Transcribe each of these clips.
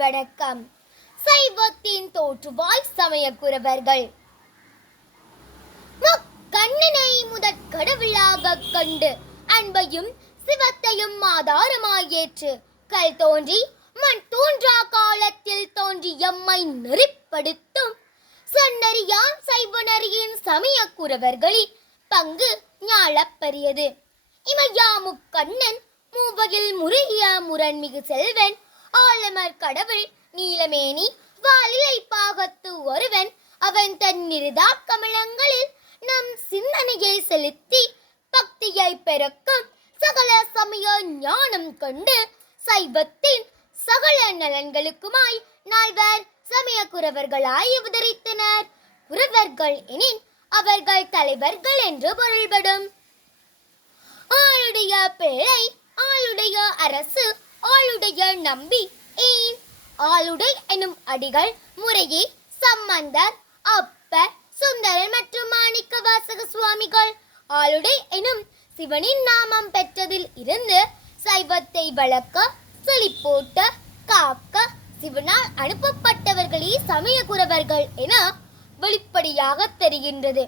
வணக்கம். சைவத்தின் தோற்றுவாய் சமயக்குரவர்கள். கண்ணனை முதற் கடவுளாகக் கண்டு அன்பையும் சிவத்தையும் ஆதாரமாய் ஏற்று கல் தோன்றி மண் தோன்றா காலத்தில் தோன்றி எம்மை நெறிப்படுத்தும் சன்னறியான் சைவனரியின் சமயக்குரவர்களின் பங்கு ஞாழப்பரியது. இமையாமு கண்ணன் மூவகில் முருகிய முரண்மிகு செல்வன் ஆலமர் கடவுள் நீலமேனி வாலிலை பாகத்து ஒருவன் அவன் தன் நிருதா கமலங்களில் நம் சிந்தனையை செலுத்தி பக்தியை பெருக்கும் சகல சமய ஞானம் கொண்டு சைவத்தின் சகல நலன்களுக்குமாய் நால்வர் சமயக்குரவர்களாய் அவதரித்தனர். குரவர்கள் எனின் அவர்கள் தலைவர்கள் என்று பொருள்படும். ஆளுடைய பிள்ளை, ஆளுடைய அரசு, ஆளுடைய நம்பி, ஏன் ஆளுடை எனும் அடிகள் முறையே சம்பந்தர், அப்பர், சுந்தரர் மற்றும் மாணிக்க வாசக சுவாமிகள். ஆளுடை எனும் சிவனின் நாமம் பெற்றதில் இருந்து சைவத்தை வளர்க்க, செழிப்போட்ட, காக்க சிவனால் அனுப்பப்பட்டவர்களே சமயக்குரவர்கள் என வெளிப்படையாக தெரிகின்றது.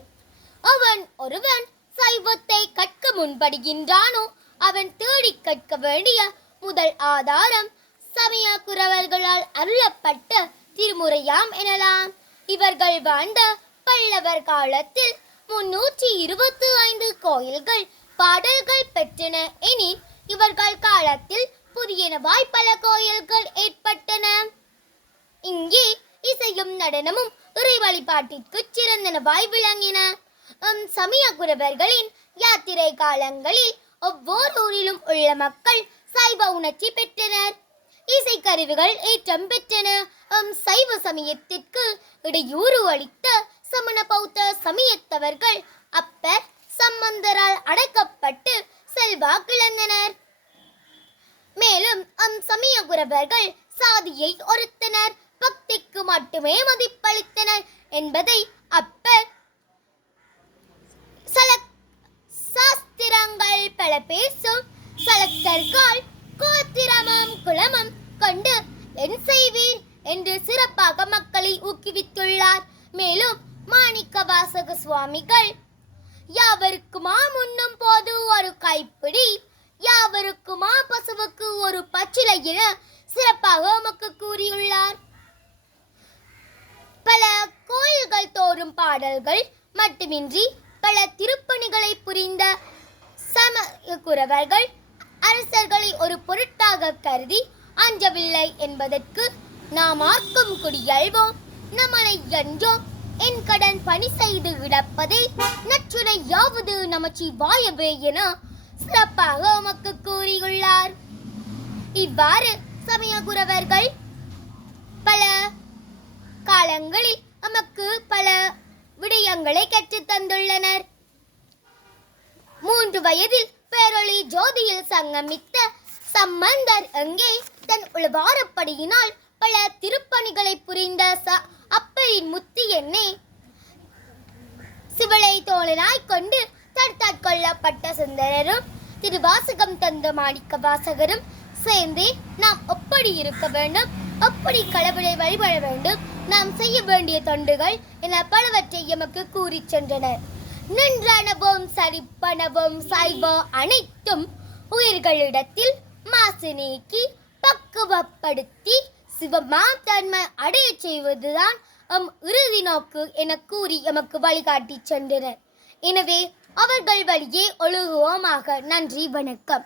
அவன் ஒருவன் சைவத்தை கற்க முன்படுகின்றானோ அவன் தேடி கற்க வேண்டிய முதல் ஆதாரம் சமயக்குரவர்களால் அருளப்பட்ட திருமுறையாம் எனலாம். இவர்கள் வாழ்ந்த பல்லவர் காலத்தில் 325 கோயில்கள் பாடல்கள் பெற்றன எனின் இவர்கள் காலத்தில் புதியனவாய் பல கோயில்கள் ஏற்பட்டன. இங்கே இசையும் நடனமும் இறை வழிபாட்டிற்கு சிறந்தனவாய் விளங்கின. சமயக்குரவர்களின் யாத்திரை காலங்களில் ஒவ்வொரு ஊரிலும் உள்ள மக்கள் சைவ உணர்ச்சி பெற்றனர். இசைக்கருவிகள் ஏற்றம் பெற்றன. சைவ சமயத்திற்கு இடையூறு அளித்த சமண பௌத்த சமயத்தவர்கள் அப்பர் சம்பந்தரால் அடக்கப்பட்டு செல்வாக்கிழந்தனர். மேலும் சமயக்குரவர்கள் சாதியை ஒருத்தனர், பக்திக்கு மட்டுமே மதிப்பளித்தனர் என்பதை அப்பர் சாஸ்திரங்கள் பல பேசும் சலக்கர்கள் கோத்திரமும் குலமும் கொண்டு என் செய்வீர் என்று சிறப்பாக மக்களை ஊக்குவித்துள்ளார். மேலும் மாணிக்க வாசக சுவாமிகள் யாவருக்குமா முன்னும் போது ஒரு கைப்பிடி, யாவருக்குமா பசுவுக்கு ஒரு பச்சிலை என சிறப்பாக உமக்கு கூறியுள்ளார். பல கோயில்கள் தோறும் பாடல்கள் மட்டுமின்றி பல திருப்பணிகளை புரிந்த சமயக்குரவர்கள் அரசர்களை ஒரு பொருட்டாக கருதி அஞ்சவில்லை என்பதற்கு நாம் ஆர்க்கும் குடியல்வோம், நம்மனை என்றோம், என் கடன் பணி செய்து கிடப்பதை நற்றுணை யாவது நமச்சிவாயவே என சிறப்பாக உமக்கு கூறியுள்ளார். இவ்வாறு சமயக்குரவர்கள் பல காலங்களில் நமக்கு பல விடயங்களை கற்றுத் தந்துள்ளனர். 3 வயதில் பேரொளி ஜோதியில் சங்கமித்த சம்பந்தர் எங்கே தன் உளவாரப்படியினால் பல திருப்பணிகளை புரிந்த அப்பரின் முத்தி என்னே சிவளை தோழனாய் கொண்டு தற்கொள்ளப்பட்ட சுந்தரரும் திருவாசகம் தந்த மாணிக்க வாசகரும் சேர்ந்து நாம் எப்படி இருக்க வேண்டும், எப்படி கடவுளை வழிபட வேண்டும், நாம் செய்ய வேண்டிய தொண்டுகள் என பலவற்றை எமக்கு கூறி சென்றனர். நின்றனவும் சரிப்பனவும் சைவ அனைத்தும் உயிர்களிடத்தில் மாசு நீக்கி பக்குவப்படுத்தி சிவமாம் தன்மை அடைய செய்வதுதான் இறுதி நோக்கு என கூறி எமக்கு வழிகாட்டி சென்றனர். எனவே அவர்கள் வழியே ஒழுகுவோமாக. நன்றி, வணக்கம்.